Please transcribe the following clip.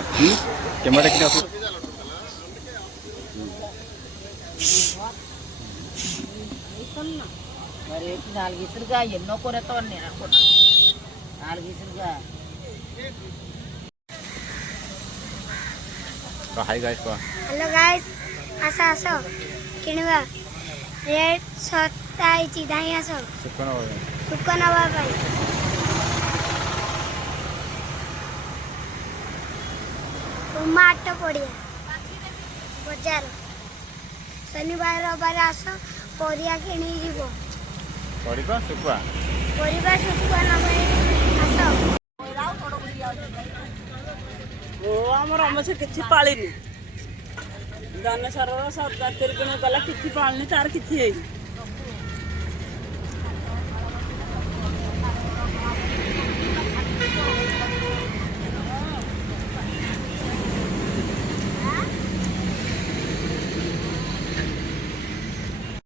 आसलो कैमरा किती आसलो మరి 4 ఇసురుగా ఎన్నో కొరతోని నేను అనుకున్నా 4 ఇసురుగా हाय गाइस हेलो गाइस आसा आसो किणवा रेड सत्ता इची दाई आसो सुकन हवा पाई माट पड़िया बजार शनिवार रविवार आस परिया किणी जीवो परिबा सुकुआ नबे आस आमर अमसे किछि पाळिनी दान सारा सरकार तेरे गला किछि पाळनी तार किछि